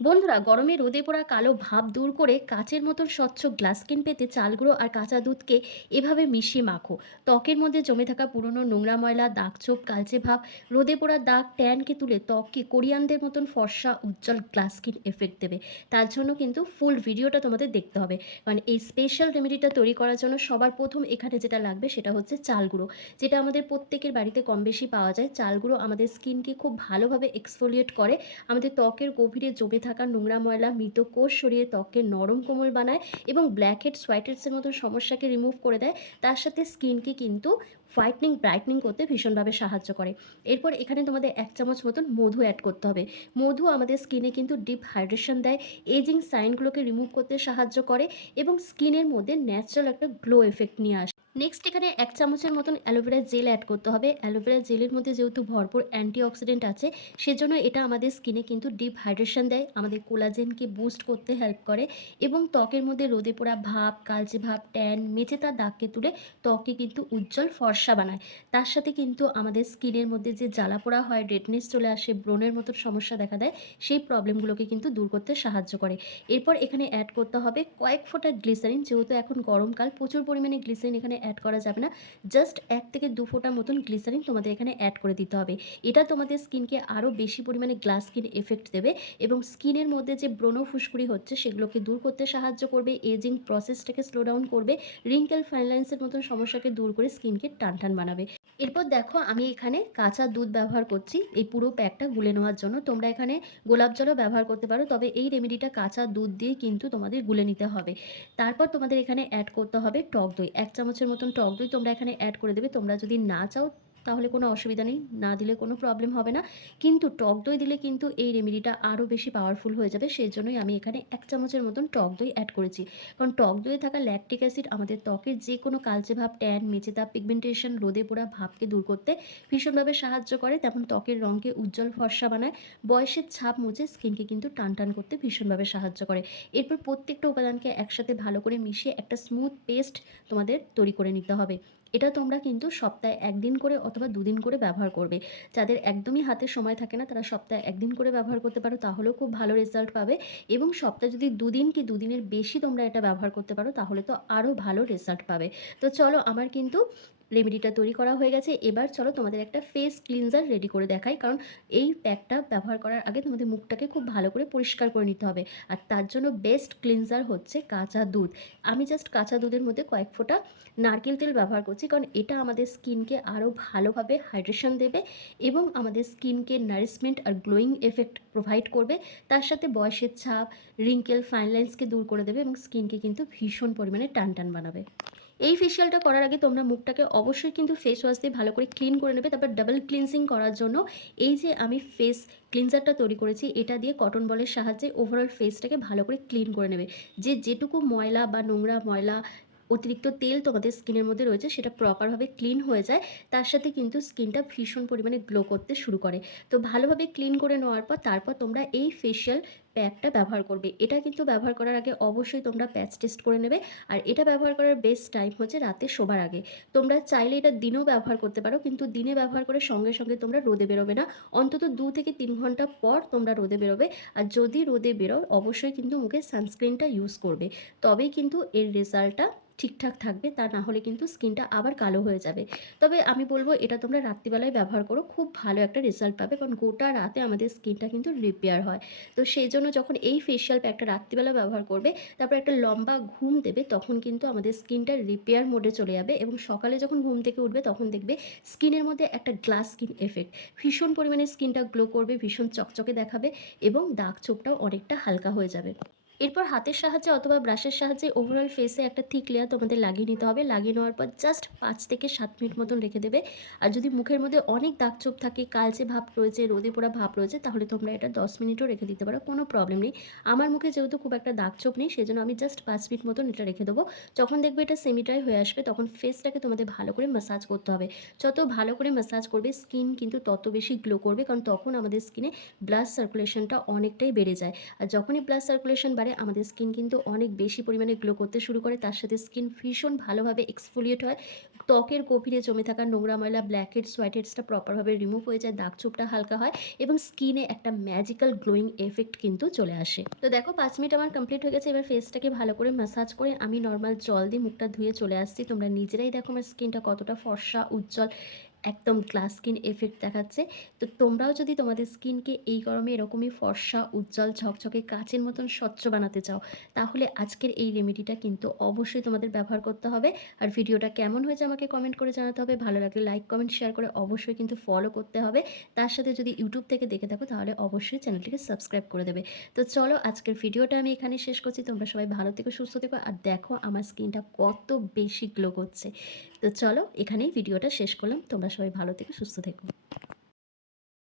বন্ধুরা, গরমে রোদে পোড়া কালো ভাব দূর করে কাচের মতন স্বচ্ছ গ্লাস স্কিন পেতে চাল গুঁড়ো আর কাঁচা দুধকে এভাবে মিশিয়ে মাখো। ত্বকের মধ্যে জমে থাকা পুরনো নোংরা ময়লা, দাগছোপ, কালচে ভাব, রোদে পোড়া দাগ, ট্যানকে তুলে ত্বককে কোরিয়ানদের মতন ফর্সা উজ্জ্বল গ্লাস স্কিন এফেক্ট দেবে। তার জন্য কিন্তু ফুল ভিডিওটা তোমাদের দেখতে হবে, কারণ এই স্পেশাল রেমেডিটা তৈরি করার জন্য সবার প্রথম এখানে যেটা লাগবে সেটা হচ্ছে চাল গুঁড়ো, যেটা আমাদের প্রত্যেকের বাড়িতে কম বেশি পাওয়া যায়। চাল গুঁড়ো আমাদের স্কিনকে খুব ভালোভাবে এক্সফোলিয়েট করে, আমাদের ত্বকের গভীরে জমে থাকা নোংরা ময়লা, মৃত কোষ সরিয়ে ত্বককে নরম কোমল বানায় এবং ব্ল্যাক হেডস, হোয়াইট হেডসের মতো সমস্যাকে রিমুভ করে দেয়। তার সাথে স্কিনকে কিন্তু হোয়াইটনিং, ব্রাইটনিং করতে ভীষণভাবে সাহায্য করে। এরপর এখানে তোমাদের 1 চামচ মতন মধু অ্যাড করতে হবে। মধু আমাদের স্কিনে কিন্তু ডিপ হাইড্রেশন দেয়, এজিং সাইনগুলোকে রিমুভ করতে সাহায্য করে এবং স্কিনের মধ্যে ন্যাচারাল একটা গ্লো এফেক্ট নিয়ে আসে। নেক্সট এখানে 1 চামচের মতন অ্যালোভেরা জেল অ্যাড করতে হবে। অ্যালোভেরা জেলের মধ্যে যেহেতু ভরপুর অ্যান্টিঅক্সিডেন্ট আছে, সেজন্য এটা আমাদের স্কিনে কিন্তু ডিপ হাইড্রেশন দেয়, আমাদের কোলাজেনকে বুস্ট করতে হেল্প করে এবং ত্বকের মধ্যে রোদে পোড়া ভাব, কালচে ভাব, ট্যান, মেচেতা দাগকে তুলে ত্বককে কিন্তু উজ্জ্বল ফর্সা বানায়। তার সাথে কিন্তু আমাদের স্কিনের মধ্যে যে জ্বালা পোড়া হয়, রেডনেস চলে আসে, ব্রণের মতন সমস্যা দেখা দেয়, সেই প্রবলেমগুলোকে কিন্তু দূর করতে সাহায্য করে। এরপর এখানে অ্যাড করতে হবে কয়েক ফোঁটা গ্লিসারিন। যেহেতু এখন গরমকাল, প্রচুর পরিমাণে গ্লিসারিন এখানে অ্যাড করা যাবে না। জাস্ট 1 থেকে 2 ফোঁটা মতন গ্লিসারিন তোমাদের এখানে অ্যাড করে দিতে হবে। এটা তোমাদের স্কিনকে আরও বেশি পরিমাণে গ্লাস স্কিন এফেক্ট দেবে এবং স্কিনের মধ্যে যে ব্রণ, ফুসকুড়ি হচ্ছে সেগুলোকে দূর করতে সাহায্য করবে, এজিং প্রসেসটাকে স্লো ডাউন করবে, রিঙ্কেল, ফাইন লাইন্সের মতন সমস্যাকে দূর করে স্কিনকে টানটান বানাবে। এরপর দেখো, আমি এখানে কাঁচা দুধ ব্যবহার করছি এই পুরো প্যাকটা গুলে নেওয়ার জন্য। তোমরা এখানে গোলাপ জলও ব্যবহার করতে পারো, তবে এই রেমেডিটা কাঁচা দুধ দিয়ে কিন্তু তোমাদের গুলে নিতে হবে। তারপর তোমাদের এখানে অ্যাড করতে হবে টক দই। 1 চামচের মতন টক দই তোমরা এখানে অ্যাড করে দেবে। তোমরা যদি না চাও তাহলে কোনো অসুবিধা নেই, না দিলে কোনো প্রবলেম হবে না। কিন্তু টক দই দিলে কিন্তু এই রেমেডিটা আরও বেশি পাওয়ারফুল হয়ে যাবে। সেজন্যই আমি এখানে 1 চামচের মতন টক দই অ্যাড করেছি। কারণ টক দইয়ে থাকা ল্যাকটিক অ্যাসিড আমাদের ত্বকের যে কোনো কালচে ভাব, ট্যান, মেচেদাগ, পিগমেন্টেশন, রোদে পোড়া ভাবকে দূর করতে ভীষণভাবে সাহায্য করে। তেমন ত্বকের রঙকে উজ্জ্বল ফর্সা বানায়, বয়সের ছাপ মুছে স্কিনকে কিন্তু টানটান করতে ভীষণভাবে সাহায্য করে। এরপর প্রত্যেকটা উপাদানকে একসাথে ভালো করে মিশিয়ে একটা স্মুথ পেস্ট তোমাদের তৈরি করে নিতে হবে। এটা তোমরা কিন্তু সপ্তাহে 1 দিন করে অথবা 2 দিন করে ব্যবহার করবে। যাদের একদমই হাতে সময় থাকে না তারা সপ্তাহে 1 দিন করে ব্যবহার করতে পারো, তাহলেও খুব ভালো রেজাল্ট পাবে। এবং সপ্তাহে যদি 2 দিন কি 2 দিনের বেশি তোমরা এটা ব্যবহার করতে পারো তাহলে তো আরও ভালো রেজাল্ট পাবে। তো চলো, আমার কিন্তু রেমেডিটা তৈরি করা হয়ে গেছে। এবার চলো তোমাদের একটা ফেস ক্লিনজার রেডি করে দেখাই, কারণ এই প্যাকটা ব্যবহার করার আগে তোমাদের মুখটাকে খুব ভালো করে পরিষ্কার করে নিতে হবে। আর তার জন্য বেস্ট ক্লিনজার হচ্ছে কাঁচা দুধ। আমি জাস্ট কাঁচা দুধের মধ্যে কয়েক ফোঁটা নারকেল তেল ব্যবহার করছি, কারণ এটা আমাদের স্কিনকে আরও ভালোভাবে হাইড্রেশন দেবে এবং আমাদের স্কিনকে নারিশমেন্ট আর গ্লোয়িং এফেক্ট প্রোভাইড করবে। তার সাথে বয়সের ছাপ, রিঙ্কেল, ফাইন লাইন্সকে দূর করে দেবে এবং স্কিনকে কিন্তু ভীষণ পরিমাণে টানটান বানাবে। এই ফেশিয়ালটা করার আগে তোমরা মুখটাকে অবশ্যই কিন্তু ফেস ওয়াশ দিয়ে ভালো করে ক্লিন করে নেবে। তারপর ডাবল ক্লিনজিং করার জন্য এই যে আমি ফেস ক্লিনজারটা তৈরি করেছি, এটা দিয়ে কটন বলের সাহায্যে ওভারঅল ফেসটাকে ভালো করে ক্লিন করে নেবে। যেটুকু ময়লা বা নোংরা ময়লা, অতিরিক্ত তেল তোমাদের স্কিনের মধ্যে রয়েছে সেটা প্রপারভাবে ক্লিন হয়ে যায়। তার সাথে কিন্তু স্কিনটা ভীষণ পরিমাণে গ্লো করতে শুরু করে। তো ভালোভাবে ক্লিন করে নেওয়ার পর তারপর তোমরা এই ফেশিয়াল প্যাকটা ব্যবহার করবে। এটা কিন্তু ব্যবহার করার আগে অবশ্যই তোমরা প্যাচ টেস্ট করে নেবে। আর এটা ব্যবহার করার বেস্ট টাইম হচ্ছে রাতে শোবার আগে। তোমরা চাইলে এটা দিনেও ব্যবহার করতে পারো, কিন্তু দিনে ব্যবহার করে সঙ্গে সঙ্গে তোমরা রোদে বেরোবে না। অন্তত 2 থেকে 3 ঘন্টা পর তোমরা রোদে বেরোবে। আর যদি রোদে বেরো অবশ্যই কিন্তু মুখে সানস্ক্রিনটা ইউজ করবে। তবেই কিন্তু এর রেজাল্টটা ঠিকঠাক থাকবে, তা না হলে কিন্তু স্কিনটা আবার কালো হয়ে যাবে। তবে আমি বলব এটা তোমরা রাত্রিবেলায় ব্যবহার করো, খুব ভালো একটা রেজাল্ট পাবে, কারণ গোটা রাতে আমাদের স্কিনটা কিন্তু রিপেয়ার হয়। তো সেই জন্য যখন এই ফেশিয়াল প্যাকটা রাত্রিবেলা ব্যবহার করবে, তারপর একটা লম্বা ঘুম দেবে, তখন কিন্তু আমাদের স্কিনটা রিপেয়ার মোডে চলে যাবে এবং সকালে যখন ঘুম থেকে উঠবে তখন দেখবে স্কিনের মধ্যে একটা গ্লাস স্কিন এফেক্ট, ভীষণ পরিমাণে স্কিনটা গ্লো করবে, ভীষণ চকচকে দেখাবে এবং দাগ ছোপটাও অনেকটা হালকা হয়ে যাবে। এরপর হাতের সাহায্যে অথবা ব্রাশের সাহায্যে ওভারঅল ফেসে একটা থিক লেয়ার তোমাদের লাগিয়ে নিতে হবে। লাগিয়ে নেওয়ার পর জাস্ট 5 থেকে 7 মিনিট মতন রেখে দেবে। আর যদি মুখের মধ্যে অনেক দাগছোপ থাকে, কালচে ভাব রয়েছে, রোদে পোড়া ভাব রয়েছে, তাহলে তোমরা এটা 10 মিনিটও রেখে দিতে পারো, কোনো প্রবলেম নেই। আমার মুখে যেহেতু খুব একটা দাগছোপ নেই সেজন্য আমি জাস্ট 5 মিনিট মতন এটা রেখে দেবো। যখন দেখবে এটা সেমি ড্রাই হয়ে আসবে তখন ফেসটাকে তোমাদের ভালো করে ম্যাসাজ করতে হবে। যত ভালো করে ম্যাসাজ করবে স্কিন কিন্তু তত বেশি গ্লো করবে, কারণ তখন আমাদের স্কিনে ব্লাড সার্কুলেশনটা অনেকটাই বেড়ে যায়। আর যখনই ব্লাড সার্কুলেশন বাড়ে পরে আমাদের স্কিন কিন্তু অনেক বেশি পরিমাণে গ্লো করতে শুরু করে। তার সাথে স্কিন ভীষণ ভালোভাবে এক্সফোলিয়েট হয়। ত্বকের গভীরে জমে থাকা নোংরা ময়লা, ব্ল্যাক হেডস, হোয়াইট হেডসটা প্রপারভাবে রিমুভ হয়ে যায়, দাগ-ছোপটা হালকা হয় এবং স্কিনে একটা ম্যাজিক্যাল গ্লোয়িং ইফেক্ট কিন্তু চলে আসে। তো দেখো ৫ মিনিট আমার কমপ্লিট হয়ে গেছে। এবার ফেসটাকে ভালো করে ম্যাসাজ করে আমি নরমাল জল দিয়ে মুখটা ধুয়ে চলে আসছি। তোমরা নিজেরাই দেখো আমার স্কিনটা কতটা ফর্সা, উজ্জ্বল, একদম গ্লাস স্কিন ইফেক্ট দেখাচ্ছে। তো তোমরাও যদি তোমাদের স্কিনকে এই গরমে এরকমই ফর্সা, উজ্জ্বল, ঝকঝকে কাচের মতন স্বচ্ছ বানাতে চাও, তাহলে আজকের এই রেমেডিটা কিন্তু অবশ্যই তোমাদের ব্যবহার করতে হবে। আর ভিডিওটা কেমন হয়েছে আমাকে কমেন্ট করে জানাতে হবে। ভালো লাগলে লাইক, কমেন্ট, শেয়ার করে অবশ্যই কিন্তু ফলো করতে হবে। তার সাথে যদি ইউটিউব থেকে দেখে থাকো তাহলে অবশ্যই চ্যানেলটিকে সাবস্ক্রাইব করে দেবে। তো চলো আজকের ভিডিওটা আমি এখানেই শেষ করছি। তোমরা সবাই ভালো থেকো, সুস্থ থেকো আর দেখো আমার স্কিনটা কত বেশি গ্লো করছে। তো চলো এখানেই ভিডিওটা শেষ করলাম। তোমরা সবাই ভালো থেকো, সুস্থ থেকো।